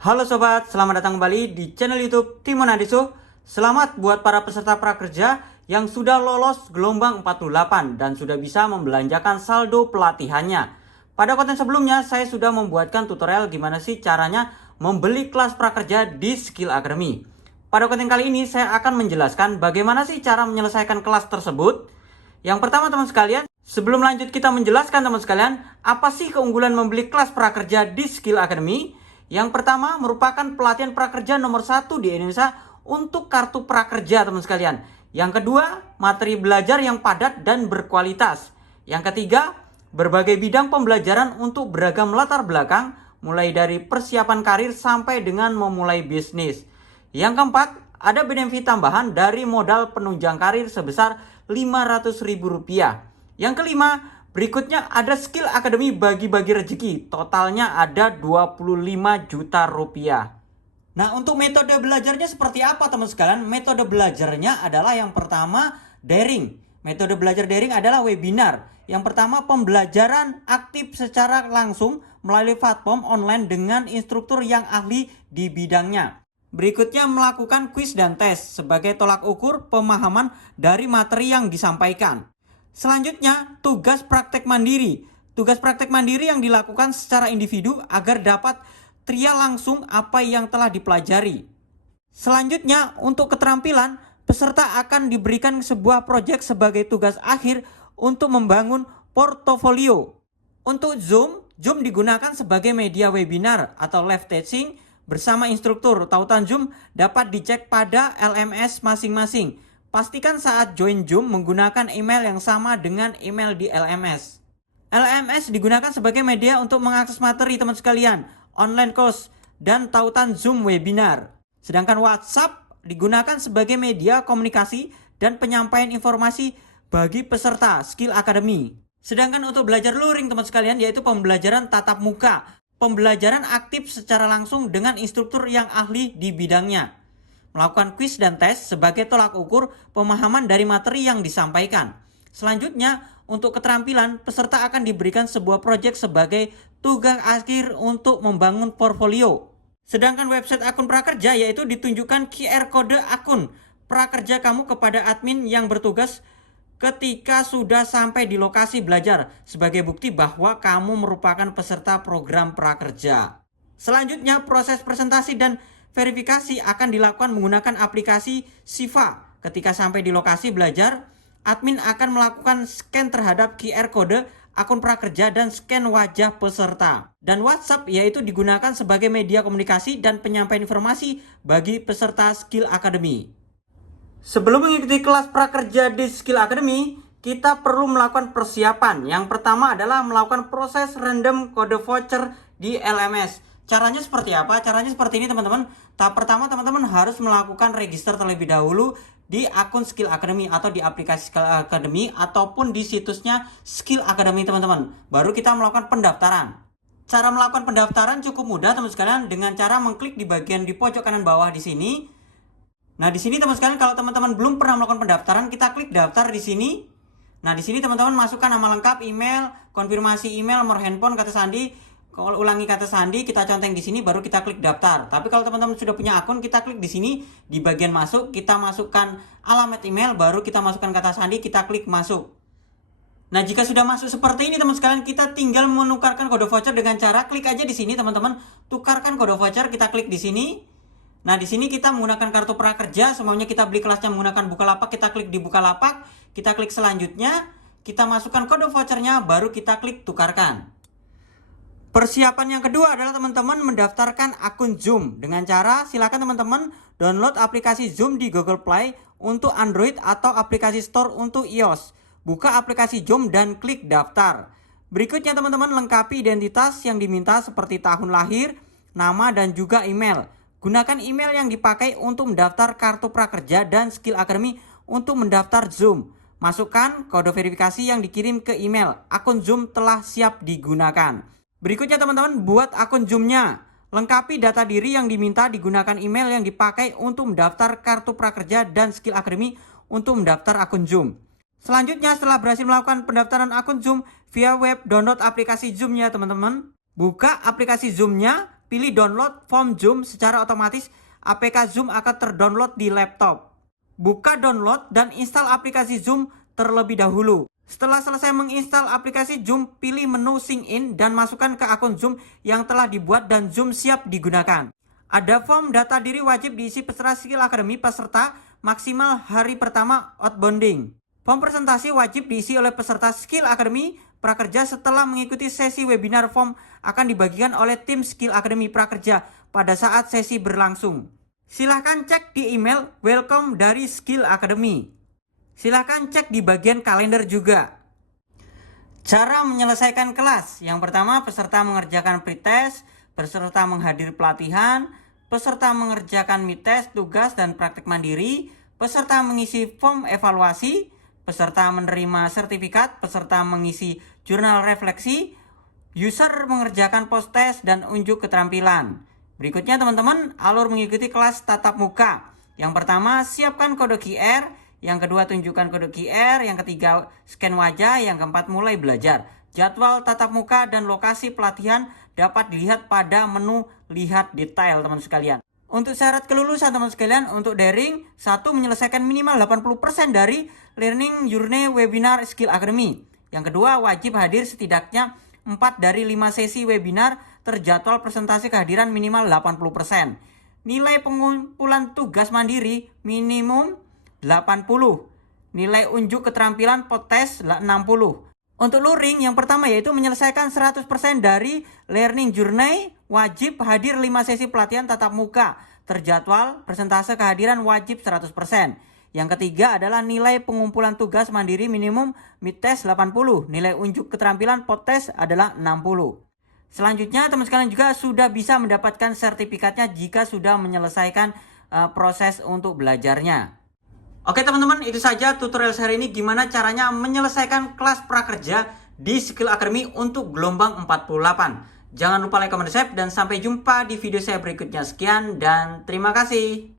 Halo sobat, selamat datang kembali di channel YouTube Timon Adisu. Selamat buat para peserta prakerja yang sudah lolos gelombang 48 dan sudah bisa membelanjakan saldo pelatihannya. Pada konten sebelumnya saya sudah membuatkan tutorial gimana sih caranya membeli kelas prakerja di Skill Academy. Pada konten kali ini saya akan menjelaskan bagaimana sih cara menyelesaikan kelas tersebut. Yang pertama teman sekalian, sebelum lanjut kita menjelaskan teman sekalian, apa sih keunggulan membeli kelas prakerja di Skill Academy? Yang pertama merupakan pelatihan prakerja nomor 1 di Indonesia untuk kartu prakerja teman sekalian. Yang kedua, materi belajar yang padat dan berkualitas. Yang ketiga, berbagai bidang pembelajaran untuk beragam latar belakang, mulai dari persiapan karir sampai dengan memulai bisnis. Yang keempat, ada benefit tambahan dari modal penunjang karir sebesar Rp500.000. Yang kelima, berikutnya ada Skill Academy bagi-bagi rezeki. Totalnya ada 25 juta rupiah. Nah, untuk metode belajarnya seperti apa teman sekalian? Metode belajarnya adalah yang pertama daring. Metode belajar daring adalah webinar. Yang pertama pembelajaran aktif secara langsung melalui platform online dengan instruktur yang ahli di bidangnya. Berikutnya melakukan kuis dan tes sebagai tolak ukur pemahaman dari materi yang disampaikan. Selanjutnya, tugas praktek mandiri. Tugas praktek mandiri yang dilakukan secara individu agar dapat trial langsung apa yang telah dipelajari. Selanjutnya, untuk keterampilan, peserta akan diberikan sebuah proyek sebagai tugas akhir untuk membangun portofolio. Untuk Zoom digunakan sebagai media webinar atau live teaching bersama instruktur. Tautan Zoom dapat dicek pada LMS masing-masing. Pastikan saat join Zoom menggunakan email yang sama dengan email di LMS. LMS digunakan sebagai media untuk mengakses materi teman sekalian, online course, dan tautan Zoom webinar. Sedangkan WhatsApp digunakan sebagai media komunikasi dan penyampaian informasi bagi peserta Skill Academy. Sedangkan untuk belajar luring teman sekalian yaitu pembelajaran tatap muka. Pembelajaran aktif secara langsung dengan instruktur yang ahli di bidangnya. Melakukan kuis dan tes sebagai tolak ukur pemahaman dari materi yang disampaikan. Selanjutnya, untuk keterampilan, peserta akan diberikan sebuah proyek sebagai tugas akhir untuk membangun portfolio. Sedangkan website akun prakerja yaitu ditunjukkan QR kode akun prakerja kamu kepada admin yang bertugas ketika sudah sampai di lokasi belajar sebagai bukti bahwa kamu merupakan peserta program prakerja. Selanjutnya, proses presentasi dan verifikasi akan dilakukan menggunakan aplikasi Siva. Ketika sampai di lokasi belajar, admin akan melakukan scan terhadap QR kode akun prakerja dan scan wajah peserta. Dan WhatsApp yaitu digunakan sebagai media komunikasi dan penyampaian informasi bagi peserta Skill Academy. Sebelum mengikuti kelas prakerja di Skill Academy, kita perlu melakukan persiapan. Yang pertama adalah melakukan proses random kode voucher di LMS. Caranya seperti apa? Caranya seperti ini teman-teman. Tahap pertama teman-teman harus melakukan register terlebih dahulu di akun Skill Academy atau di aplikasi Skill Academy ataupun di situsnya Skill Academy teman-teman. Baru kita melakukan pendaftaran. Cara melakukan pendaftaran cukup mudah teman sekalian dengan cara mengklik di bagian di pojok kanan bawah di sini. Nah, di sini teman sekalian kalau teman-teman belum pernah melakukan pendaftaran, kita klik daftar di sini. Nah, di sini teman-teman masukkan nama lengkap, email, konfirmasi email, nomor handphone, kata sandi. Kalau ulangi kata sandi, kita conteng di sini baru kita klik daftar. Tapi kalau teman-teman sudah punya akun, kita klik di sini di bagian masuk, kita masukkan alamat email, baru kita masukkan kata sandi, kita klik masuk. Nah, jika sudah masuk seperti ini teman sekalian, kita tinggal menukarkan kode voucher dengan cara klik aja di sini teman-teman, tukarkan kode voucher, kita klik di sini. Nah, di sini kita menggunakan kartu prakerja, semuanya kita beli kelasnya menggunakan Bukalapak, kita klik di Bukalapak, kita klik selanjutnya, kita masukkan kode vouchernya, baru kita klik tukarkan. Persiapan yang kedua adalah teman-teman mendaftarkan akun Zoom. Dengan cara silakan teman-teman download aplikasi Zoom di Google Play untuk Android atau aplikasi Store untuk iOS. Buka aplikasi Zoom dan klik daftar. Berikutnya teman-teman lengkapi identitas yang diminta seperti tahun lahir, nama dan juga email. Gunakan email yang dipakai untuk mendaftar kartu prakerja dan Skill Academy untuk mendaftar Zoom. Masukkan kode verifikasi yang dikirim ke email. Akun Zoom telah siap digunakan. Berikutnya teman-teman buat akun Zoom-nya. Lengkapi data diri yang diminta digunakan email yang dipakai untuk mendaftar kartu prakerja dan Skill Academy untuk mendaftar akun Zoom. Selanjutnya setelah berhasil melakukan pendaftaran akun Zoom via web, download aplikasi Zoom-nya teman-teman. Buka aplikasi Zoom-nya. pilih download form Zoom secara otomatis. APK Zoom akan terdownload di laptop. Buka download dan install aplikasi Zoom terlebih dahulu. Setelah selesai menginstal aplikasi Zoom, pilih menu Sign In dan masukkan ke akun Zoom yang telah dibuat dan Zoom siap digunakan. Ada form data diri wajib diisi peserta Skill Academy peserta maksimal hari pertama outbounding. Form presentasi wajib diisi oleh peserta Skill Academy Prakerja setelah mengikuti sesi webinar. Form akan dibagikan oleh tim Skill Academy Prakerja pada saat sesi berlangsung. Silahkan cek di email welcome dari Skill Academy. Silahkan cek di bagian kalender juga. Cara menyelesaikan kelas. Yang pertama, peserta mengerjakan pretest, peserta menghadiri pelatihan, peserta mengerjakan mid-test, tugas dan praktik mandiri, peserta mengisi form evaluasi, peserta menerima sertifikat, peserta mengisi jurnal refleksi, user mengerjakan post-test dan unjuk keterampilan. Berikutnya teman-teman, alur mengikuti kelas tatap muka. Yang pertama, siapkan kode QR. Yang kedua, tunjukkan kode QR. Yang ketiga, scan wajah. Yang keempat, mulai belajar. Jadwal tatap muka dan lokasi pelatihan dapat dilihat pada menu lihat detail teman sekalian. Untuk syarat kelulusan teman sekalian, untuk daring, 1. Menyelesaikan minimal 80% dari Learning Journey Webinar Skill Academy. Yang kedua, wajib hadir setidaknya 4 dari 5 sesi webinar terjadwal presentasi kehadiran minimal 80%. Nilai pengumpulan tugas mandiri minimum 80. Nilai unjuk keterampilan potes 60. Untuk luring yang pertama yaitu menyelesaikan 100% dari Learning Journey, wajib hadir 5 sesi pelatihan tatap muka. Terjadwal presentasi kehadiran wajib 100%. Yang ketiga adalah nilai pengumpulan tugas mandiri minimum mid-test 80. Nilai unjuk keterampilan potes adalah 60. Selanjutnya teman sekalian juga sudah bisa mendapatkan sertifikatnya jika sudah menyelesaikan proses untuk belajarnya. Oke teman-teman, itu saja tutorial hari ini gimana caranya menyelesaikan kelas prakerja di Skill Academy untuk gelombang 48. Jangan lupa like, comment, subscribe, dan sampai jumpa di video saya berikutnya. Sekian dan terima kasih.